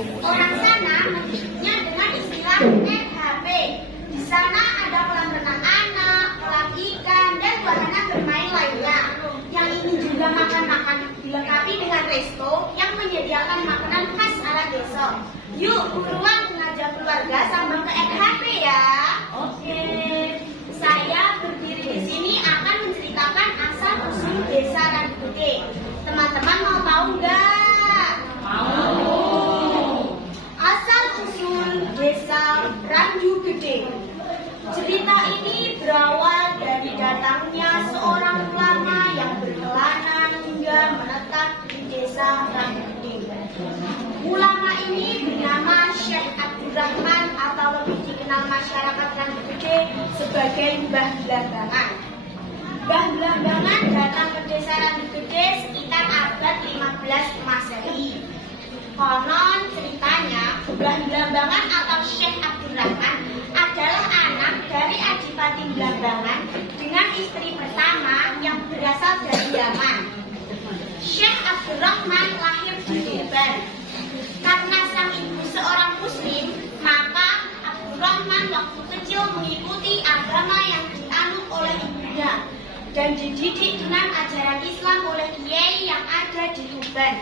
Orang sana menyebutnya dengan istilah FHP. Di sana ada kolam renang anak, kolam ikan, dan wahana bermain lainnya. Yang ini juga makan-makan dilengkapi dengan resto yang menyediakan makanan khas ala desa. Yuk, buruan mengajak keluarga sambang ke FHP ya. Oke. Saya berdiri di sini akan menceritakan asal usul desa Randu-Gede. Teman-teman mau tahu nggak? Mau. Asal usul desa Randu-Gede. Cerita ini berawal dari datangnya seorang ulama yang berkelana hingga menetap di desa Randu-Gede. Ulama ini bernama Syekh Abdurrahman atau lebih dikenal masyarakat Randu-Gede sebagai Mbah Blambangan. Mbah Blambangan datang ke desa Randu-Gede sekitar abad 15 Masehi. Konon ceritanya, Mbah Blambangan atau Syekh Abdurrahman adalah anak dari Adipati Blambangan dengan istri pertama yang berasal dari Yaman. Syekh Abdurrahman lahir di Tuban. Karena sang ibu seorang muslim, maka Abdurrahman waktu kecil mengikuti agama yang dianut oleh ibunya dan dididik dengan ajaran Islam oleh kiai yang ada di Tuban.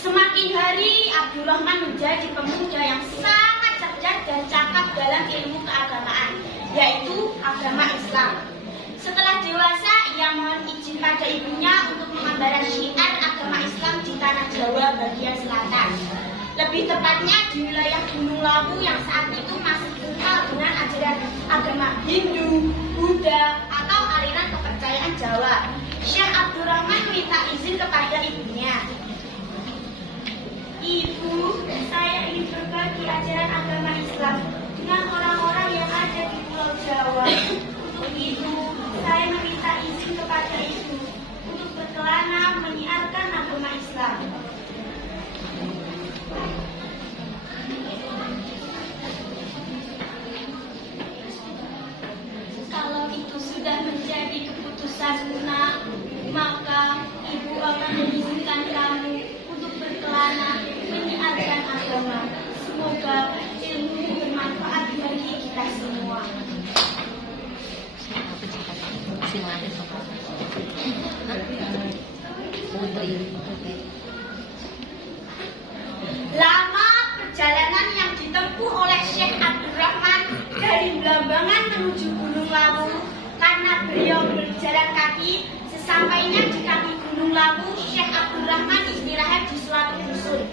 Semakin hari, Abdurrahman menjadi pemuda yang sangat cerdas dan cakap dalam ilmu keagamaan, yaitu agama Islam. Setelah dewasa, ia mohon izin pada ibunya untuk mengembarkan syiar agama Islam di tanah Jawa bagian selatan. Lebih tepatnya di wilayah Gunung Lawu yang saat itu masih kental dengan ajaran agama Hindu, Buddha, atau aliran kepercayaan Jawa. Syekh Abdurrahman minta izin kepada ibunya. Ibu, saya ingin berbagi ajaran agama Islam dengan orang-orang yang ada di Pulau Jawa. Untuk itu, saya meminta izin kepada ibu untuk berkelana menyiarkan agama Islam. Kalau itu sudah menjadi keputusan nak, maka ibu akan mengizinkan kamu untuk berkelana menyiarkan agama. Semoga ilmu bermanfaat bagi kita semua. Lama perjalanan yang ditempuh oleh Syekh Abdurrahman dari Blambangan menuju Gunung Lawu. Karena beliau berjalan kaki, sesampainya di kaki Gunung Lawu, Syekh Abdurrahman istirahat di suatu dusun,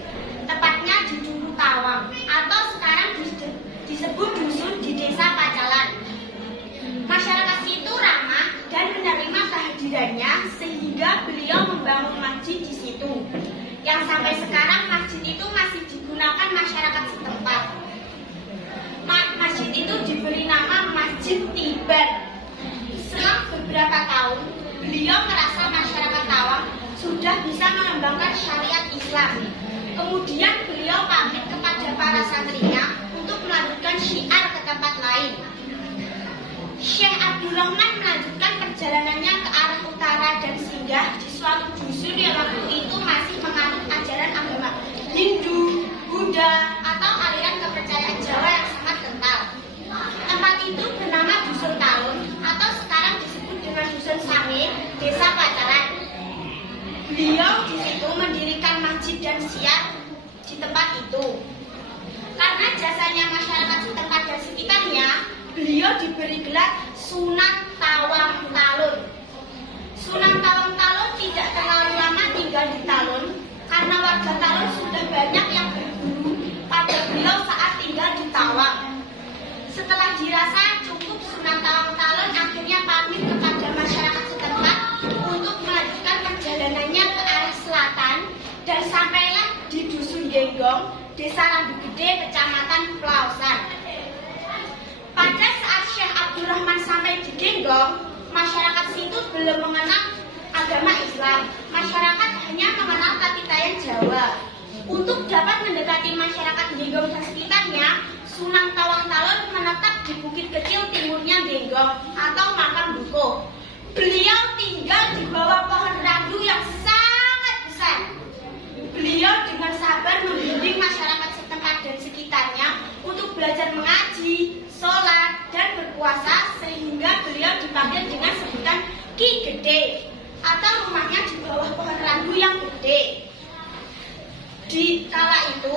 tepatnya di Dulu Tawang, atau sekarang disebut dusun di desa Pacalan. Masyarakat situ ramah dan menerima kehadirannya sehingga beliau membangun masjid di situ. Yang sampai sekarang masjid itu masih digunakan masyarakat setempat. Masjid itu diberi nama Masjid Tiban. Setelah beberapa tahun, beliau merasa masyarakat Tawang sudah bisa mengembangkan syariat Islam. Kemudian beliau pamit kepada para santrinya untuk melanjutkan syiar ke tempat lain. Syekh Abdurrahman melanjutkan perjalanannya ke arah utara dan singgah di suatu dusun yang waktu itu masih menganut ajaran agama Hindu, Buddha, atau aliran kepercayaan Jawa yang sangat kental. Tempat itu bernama Dusun Talun atau sekarang disebut dengan Dusun Sange, Desa Pacalan. Beliau di situ mendirikan masjid dan syiar di tempat itu. Karena jasanya masyarakat setempat dan sekitarnya, beliau diberi gelar Sunan Tawang Talun. Sunan Tawang Talun tidak terlalu lama tinggal di Talun karena warga Talun sudah banyak yang berburu pada beliau saat tinggal di Tawang. Setelah dirasa cukup, Sunan Tawang Talun akhirnya pamit kepada masyarakat setempat untuk melanjutkan perjalanannya ke arah selatan dan sampailah di Dusun Genggong, Desa Randu-Gede, Kecamatan Pelausan. Pada saat Syekh Abdurrahman sampai di Genggong, masyarakat situ belum mengenal agama Islam. Masyarakat hanya mengenal Katitayan Jawa. Untuk dapat mendekati masyarakat Genggong dan sekitarnya, Sunan Tawang Talun menetap di bukit kecil timurnya Genggong atau Makam Dukuh. Beliau tinggal di bawah pohon randu yang sangat besar. Beliau dengan sabar membimbing masyarakat gede atau rumahnya di bawah pohon rambu yang gede. Di kala itu